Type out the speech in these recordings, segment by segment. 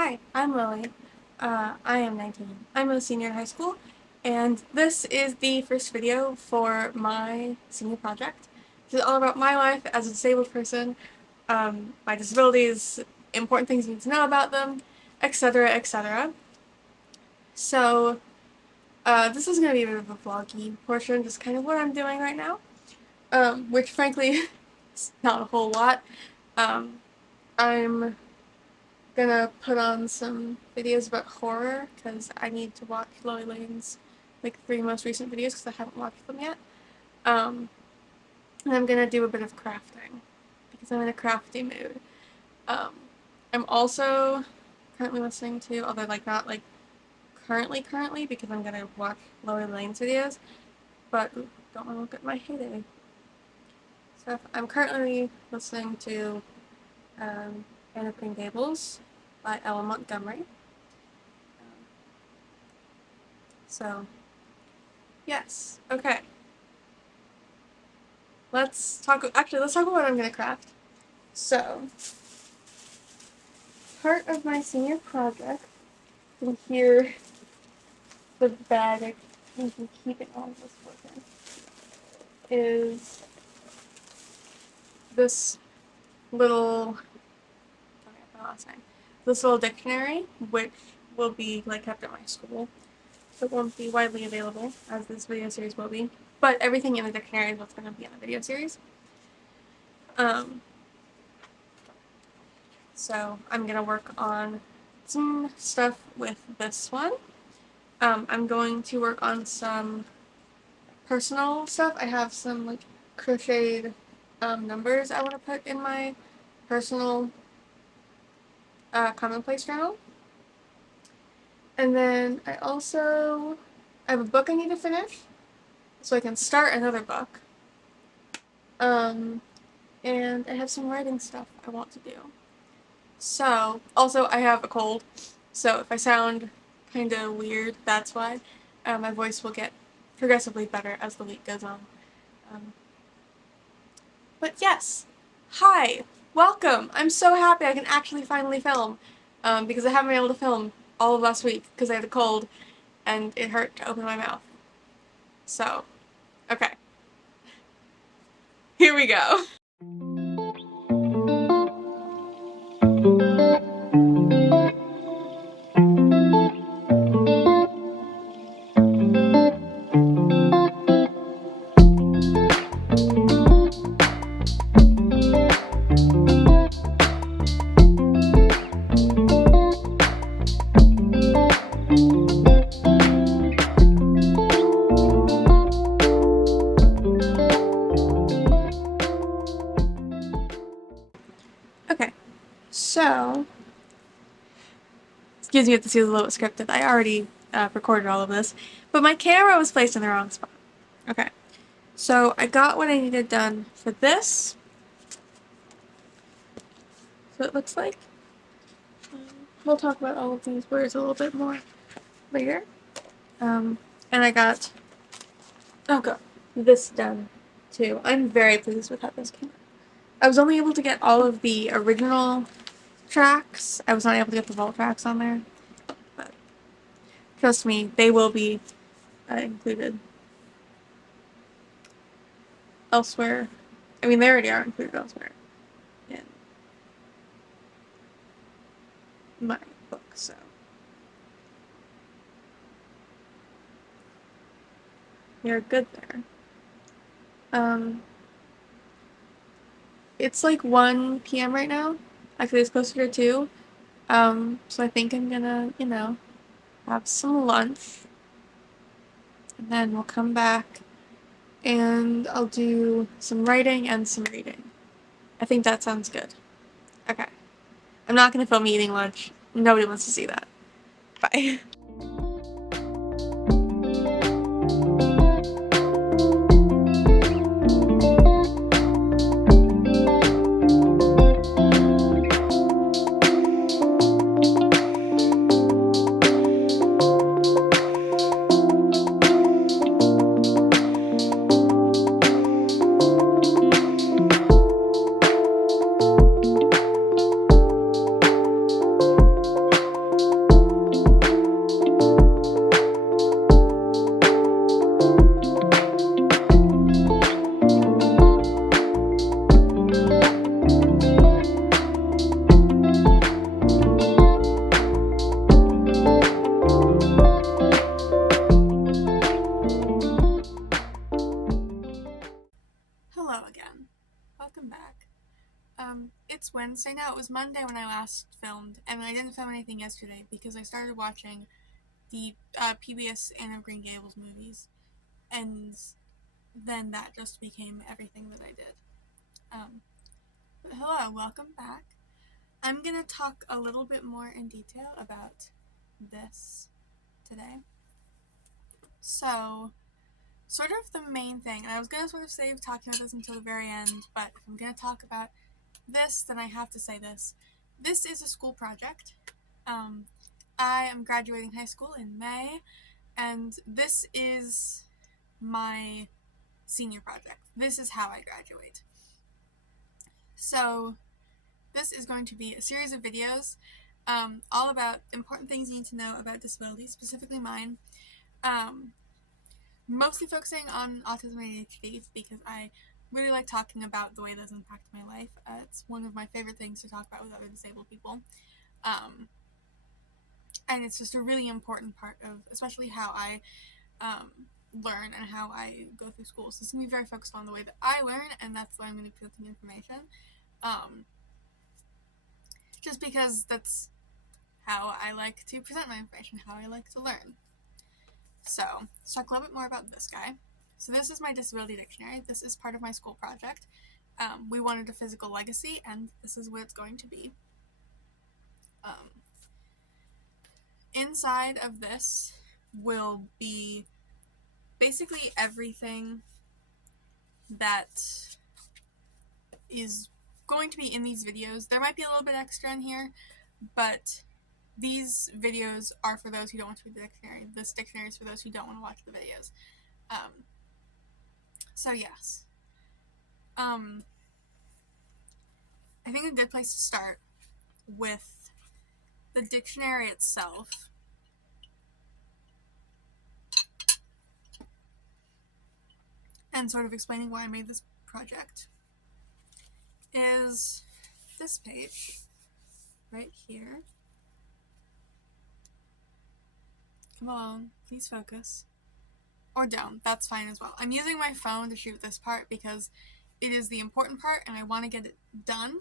Hi, I'm Lily. I am 19. I'm a senior in high school, and this is the first video for my senior project. This is all about my life as a disabled person, my disabilities, important things you need to know about them, etc., etc. So, this is going to be a bit of a vloggy portion, just kind of what I'm doing right now, which frankly is not a whole lot. I'm gonna put on some videos about horror because I need to watch Lois Lane's like 3 most recent videos because I haven't watched them yet. And I'm gonna do a bit of crafting because I'm in a crafty mood. Um, I'm also currently listening to, although like not like currently because I'm gonna watch Lois Lane's videos, but don't want to look at my heyday stuff. I'm currently listening to Anne of Green Gables by Ella Montgomery. So, yes. Okay. Let's talk about what I'm gonna craft. So, part of my senior project, you can hear the bag I can keep it all this working, is this little, this little dictionary, which will be like kept at my school. It won't be widely available, as this video series will be, but everything in the dictionary is what's going to be in the video series. So I'm going to work on some stuff with this one. I'm going to work on some personal stuff. I have some like crocheted numbers I want to put in my personal commonplace journal. And then I have a book I need to finish so I can start another book. And I have some writing stuff I want to do. So, also I have a cold, so if I sound kind of weird, that's why. My voice will get progressively better as the week goes on. But yes, hi, welcome! I'm so happy I can actually finally film, because I haven't been able to film all of last week because I had a cold and it hurt to open my mouth. So, okay. Here we go. Okay, so, excuse me if this is a little bit scripted. I already recorded all of this, but my camera was placed in the wrong spot. Okay, so I got what I needed done for this. So it looks like. We'll talk about all of these words a little bit more later. And I got, oh god, this done too. I'm very pleased with how this came out. I was only able to get all of the original tracks. I was not able to get the vault tracks on there. But trust me, they will be included elsewhere. I mean, they already are included elsewhere in my book, so. You're good there. It's like 1 p.m. right now. Actually, it's closer to 2. So I think I'm gonna, have some lunch. And then we'll come back and I'll do some writing and some reading. I think that sounds good. Okay. I'm not gonna film me eating lunch. Nobody wants to see that. Bye. Wednesday now. It was Monday when I last filmed, and I didn't film anything yesterday because I started watching the PBS Anne of Green Gables movies, and then that just became everything that I did. But hello, welcome back. I'm going to talk a little bit more in detail about this today. So, sort of the main thing, and I was going to sort of save talking about this until the very end, but if I'm going to talk about this, then I have to say this. This is a school project. I am graduating high school in May, and this is my senior project. This is how I graduate. So, this is going to be a series of videos all about important things you need to know about disabilities, specifically mine. Mostly focusing on autism and ADHD because I really like talking about the way those impact my life. It's one of my favorite things to talk about with other disabled people. And it's just a really important part of especially how I learn and how I go through school. So it's going to be very focused on the way that I learn, and that's the way I'm going to be presenting information. Just because that's how I like to present my information, how I like to learn. So, let's talk a little bit more about this guy. So this is my disability dictionary. This is part of my school project. We wanted a physical legacy, and this is what it's going to be. Inside of this will be basically everything that is going to be in these videos. There might be a little bit extra in here, but these videos are for those who don't want to read the dictionary. This dictionary is for those who don't want to watch the videos. So yes. I think a good place to start with the dictionary itself and sort of explaining why I made this project is this page right here. Come on, please focus. Or don't, that's fine as well. I'm using my phone to shoot this part because it is the important part and I want to get it done.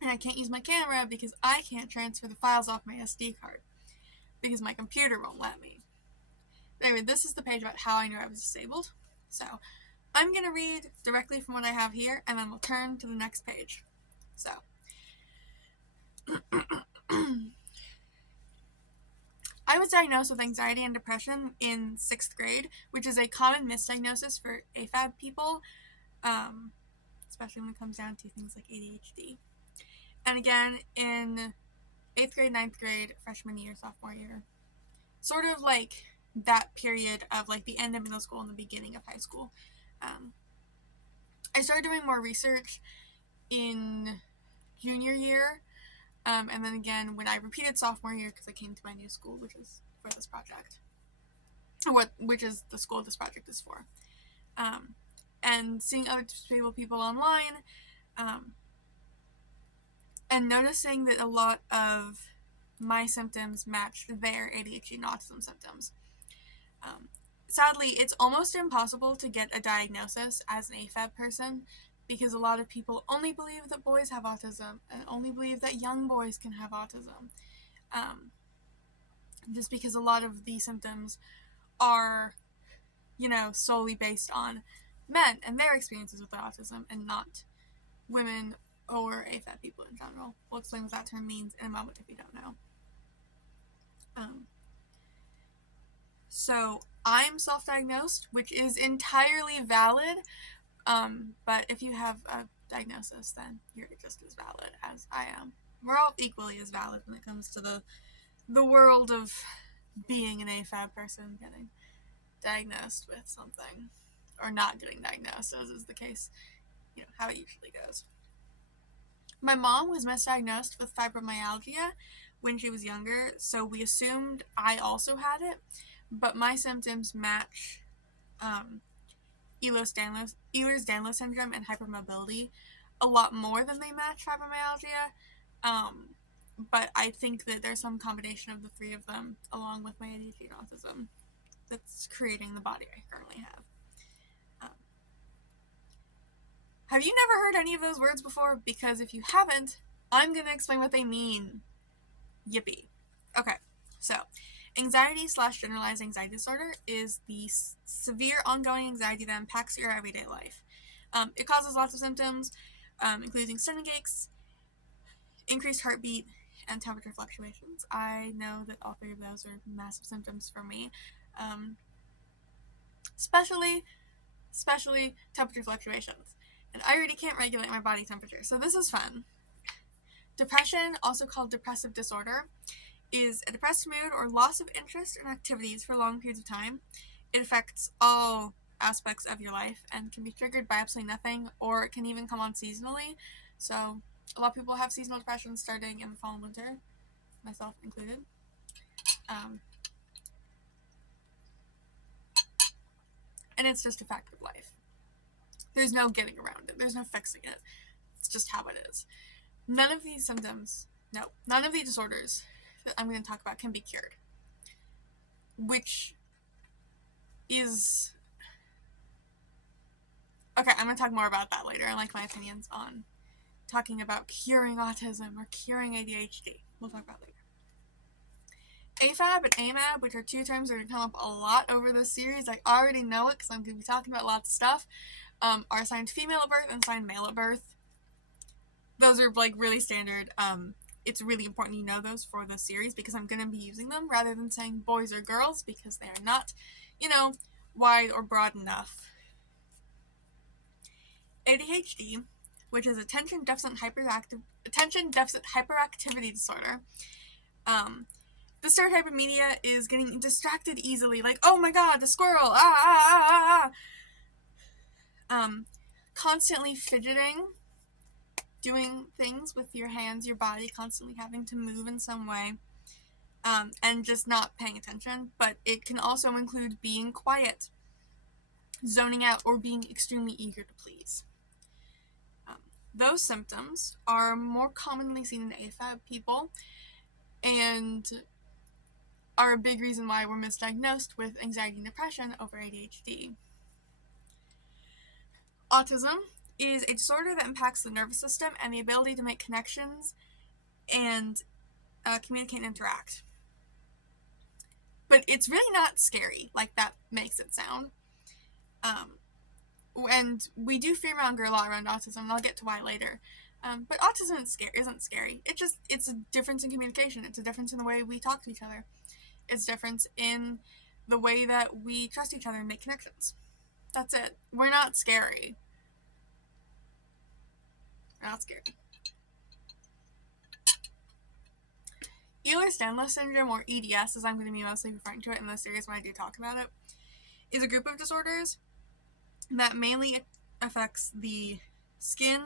And I can't use my camera because I can't transfer the files off my SD card because my computer won't let me. But anyway, this is the page about how I knew I was disabled. So I'm going to read directly from what I have here, and then we'll turn to the next page. So, I was diagnosed with anxiety and depression in 6th grade, which is a common misdiagnosis for AFAB people, especially when it comes down to things like ADHD. And again, in 8th grade, 9th grade, freshman year, sophomore year. Sort of like that period of like the end of middle school and the beginning of high school. I started doing more research in junior year, and then again when I repeated sophomore year because I came to my new school, which is for this project, which is the school this project is for, and seeing other disabled people online, and noticing that a lot of my symptoms matched their ADHD and autism symptoms. Sadly, it's almost impossible to get a diagnosis as an AFAB person because a lot of people only believe that boys have autism and only believe that young boys can have autism. Just because a lot of these symptoms are, solely based on men and their experiences with autism and not women or AFAB people in general. We'll explain what that term means in a moment if you don't know. So I'm self-diagnosed, which is entirely valid, but if you have a diagnosis, then you're just as valid as I am. We're all equally as valid when it comes to the world of being an AFAB person, getting diagnosed with something, or not getting diagnosed, as is the case, how it usually goes. My mom was misdiagnosed with fibromyalgia when she was younger, so we assumed I also had it, but my symptoms match Ehlers-Danlos syndrome and hypermobility a lot more than they match fibromyalgia, but I think that there's some combination of the three of them, along with my ADHD and autism, that's creating the body I currently have. Have you never heard any of those words before? Because if you haven't, I'm going to explain what they mean. Yippee. Okay, so anxiety/generalized anxiety disorder is the severe ongoing anxiety that impacts your everyday life. It causes lots of symptoms, including stomach aches, increased heartbeat, and temperature fluctuations. I know that all three of those are massive symptoms for me, especially temperature fluctuations. And I already can't regulate my body temperature, so this is fun. Depression, also called depressive disorder, is a depressed mood or loss of interest in activities for long periods of time. It affects all aspects of your life and can be triggered by absolutely nothing, or it can even come on seasonally. So a lot of people have seasonal depression starting in the fall and winter, myself included. And it's just a fact of life. There's no getting around it. There's no fixing it. It's just how it is. None of these disorders that I'm going to talk about can be cured. Which is... Okay, I'm going to talk more about that later. I like my opinions on talking about curing autism or curing ADHD. We'll talk about later. AFAB and AMAB, which are two terms that are going to come up a lot over this series, I already know it because I'm going to be talking about lots of stuff, are assigned female at birth and assigned male at birth. Those are like really standard. It's really important you know those for the series because I'm going to be using them rather than saying boys or girls because they are not, wide or broad enough. ADHD, which is attention deficit hyperactivity disorder. The stereotype in media is getting distracted easily, like, oh my god, the squirrel, constantly fidgeting, doing things with your hands, your body, constantly having to move in some way, and just not paying attention. But it can also include being quiet, zoning out, or being extremely eager to please. Those symptoms are more commonly seen in AFAB people, and are a big reason why we're misdiagnosed with anxiety and depression over ADHD. Autism is a disorder that impacts the nervous system and the ability to make connections and communicate and interact. But it's really not scary like that makes it sound. And we do fearmonger a lot around autism, and I'll get to why later. But autism isn't scary. It's a difference in communication. It's a difference in the way we talk to each other. It's a difference in the way that we trust each other and make connections. That's it. We're not scary. We're not scary. Ehlers-Danlos syndrome, or EDS, as I'm going to be mostly referring to it in this series when I do talk about it, is a group of disorders that mainly affects the skin,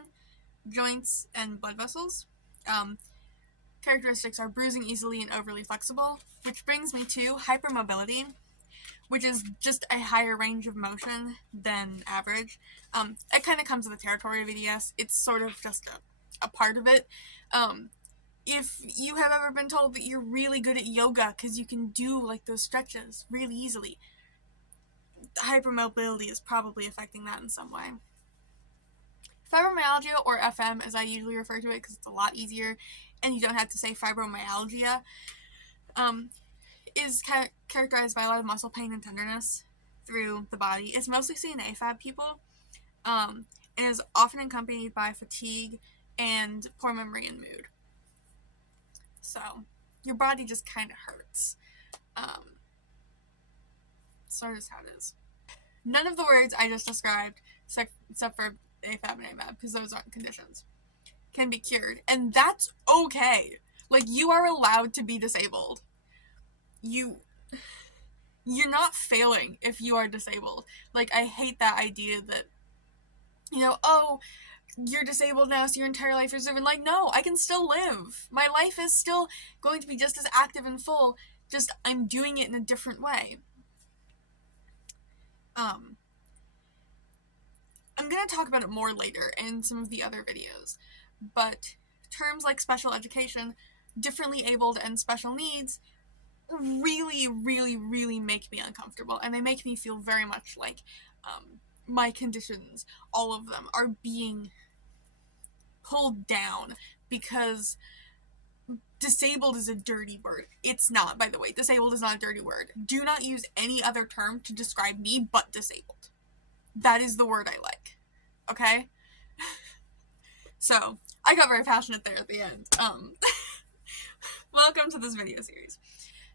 joints, and blood vessels. Characteristics are bruising easily and overly flexible, which brings me to hypermobility, which is just a higher range of motion than average. It kind of comes with the territory of EDS. It's sort of just a part of it. If you have ever been told that you're really good at yoga because you can do like those stretches really easily, hypermobility is probably affecting that in some way. Fibromyalgia, or FM as I usually refer to it because it's a lot easier and you don't have to say fibromyalgia, is characterized by a lot of muscle pain and tenderness through the body. It's mostly seen in AFAB people, and is often accompanied by fatigue and poor memory and mood. So, your body just kind of hurts. So just how it is. None of the words I just described, except for AFAB and AMAB, because those aren't conditions, can be cured. And that's okay. Like, you are allowed to be disabled. You're not failing if you are disabled. Like, I hate that idea that, oh, you're disabled now, so your entire life is over. Like, no, I can still live. My life is still going to be just as active and full, just I'm doing it in a different way. I'm going to talk about it more later in some of the other videos, but terms like special education, differently abled, and special needs really, really, really make me uncomfortable, and they make me feel very much like my conditions, all of them, are being pulled down because disabled is a dirty word. It's not, by the way. Disabled is not a dirty word. Do not use any other term to describe me but disabled. That is the word I like. Okay? So, I got very passionate there at the end. Welcome to this video series.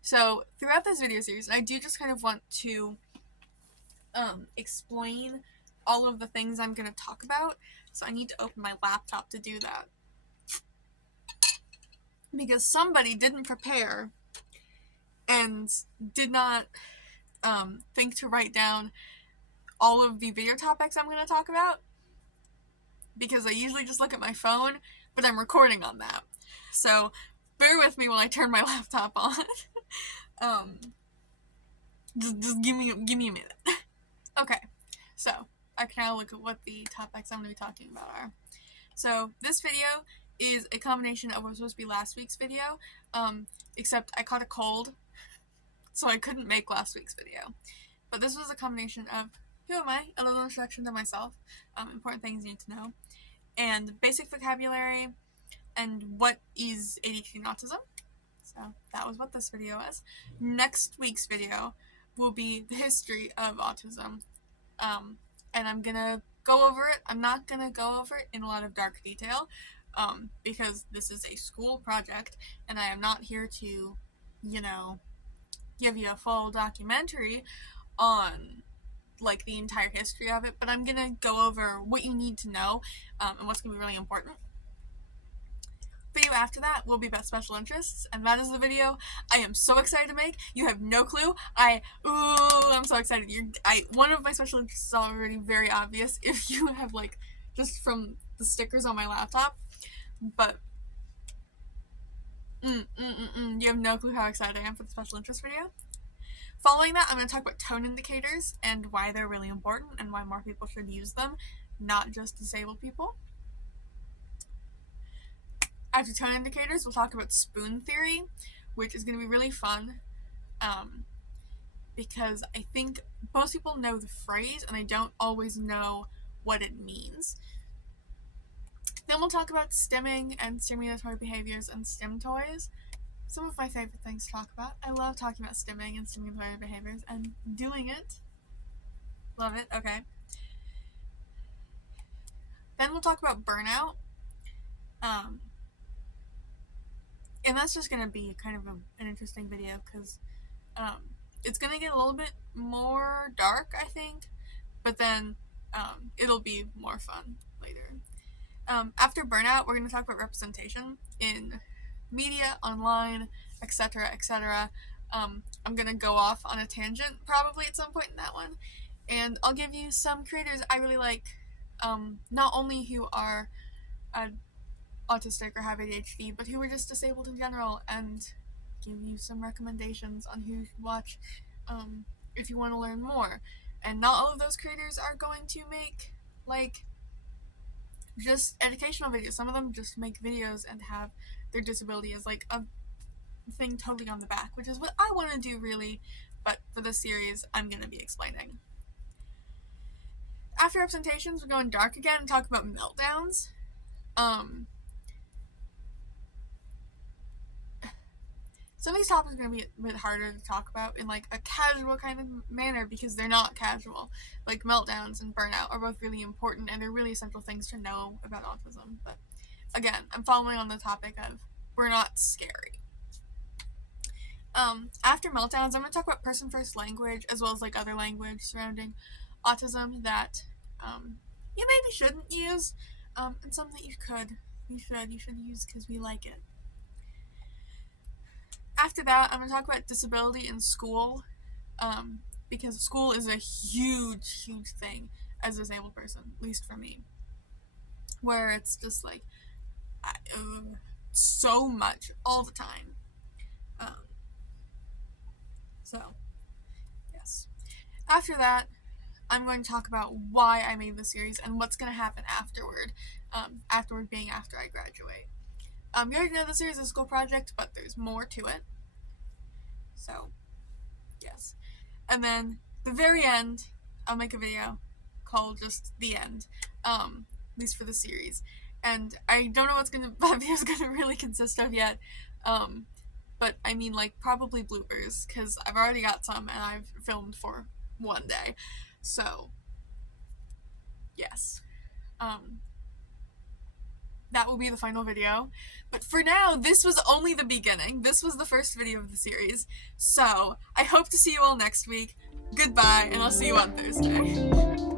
So, throughout this video series, I do just kind of want to explain all of the things I'm going to talk about. So I need to open my laptop to do that. Because somebody didn't prepare and did not think to write down all of the video topics I'm going to talk about. Because I usually just look at my phone, but I'm recording on that. So bear with me while I turn my laptop on. Just give me a minute. Okay, so I can now look at what the topics I'm going to be talking about are. So this video is a combination of what was supposed to be last week's video, except I caught a cold, so I couldn't make last week's video. But this was a combination of who am I, a little introduction to myself, important things you need to know, and basic vocabulary, and what is ADHD and autism. So that was what this video was. Next week's video will be the history of autism, and I'm gonna go over it. I'm not gonna go over it in a lot of dark detail, because this is a school project, and I am not here to, give you a full documentary on, like, the entire history of it, but I'm gonna go over what you need to know, and what's gonna be really important. Video after that will be about special interests, and that is the video I am so excited to make. You have no clue. I'm so excited. One of my special interests is already very obvious if you have, like, just from the stickers on my laptop, but you have no clue how excited I am for the special interest video. Following that, I'm going to talk about tone indicators and why they're really important and why more people should use them, not just disabled people. After tone indicators, we'll talk about spoon theory, which is going to be really fun, because I think most people know the phrase, and I don't always know what it means. Then we'll talk about stimming and stimulatory behaviors and stim toys. Some of my favorite things to talk about. I love talking about stimming and stimulatory behaviors and doing it. Love it. Okay. Then we'll talk about burnout. And that's just going to be kind of an interesting video because it's going to get a little bit more dark, I think, but then it'll be more fun later. After burnout, we're going to talk about representation in media, online, etc., etc. I'm going to go off on a tangent probably at some point in that one, and I'll give you some creators I really like, not only who are autistic or have ADHD, but who are just disabled in general, and give you some recommendations on who you should watch if you want to learn more. And not all of those creators are going to make, like, just educational videos. Some of them just make videos and have their disability as, like, a thing totally on the back, which is what I want to do, really, but for this series, I'm going to be explaining. After representations, we're going dark again and talk about meltdowns. Some of these topics are going to be a bit harder to talk about in, like, a casual kind of manner because they're not casual. Like, meltdowns and burnout are both really important, and they're really essential things to know about autism. But, again, I'm following on the topic of we're not scary. After meltdowns, I'm going to talk about person-first language as well as, like, other language surrounding autism that you maybe shouldn't use, and some that you should use because we like it. After that, I'm going to talk about disability in school, because school is a huge, huge thing as a disabled person, at least for me, where it's just, like, so much all the time. So, yes. After that, I'm going to talk about why I made this series and what's going to happen afterward, afterward being after I graduate. You already know the series is a school project, but there's more to it. So, yes. And then, the very end, I'll make a video call just the end, at least for the series. And I don't know what that video's gonna really consist of yet, but I mean, like, probably bloopers, because I've already got some, and I've filmed for one day, so, yes. That will be the final video. But for now, this was only the beginning. This was the first video of the series. So, I hope to see you all next week. Goodbye, and I'll see you on Thursday.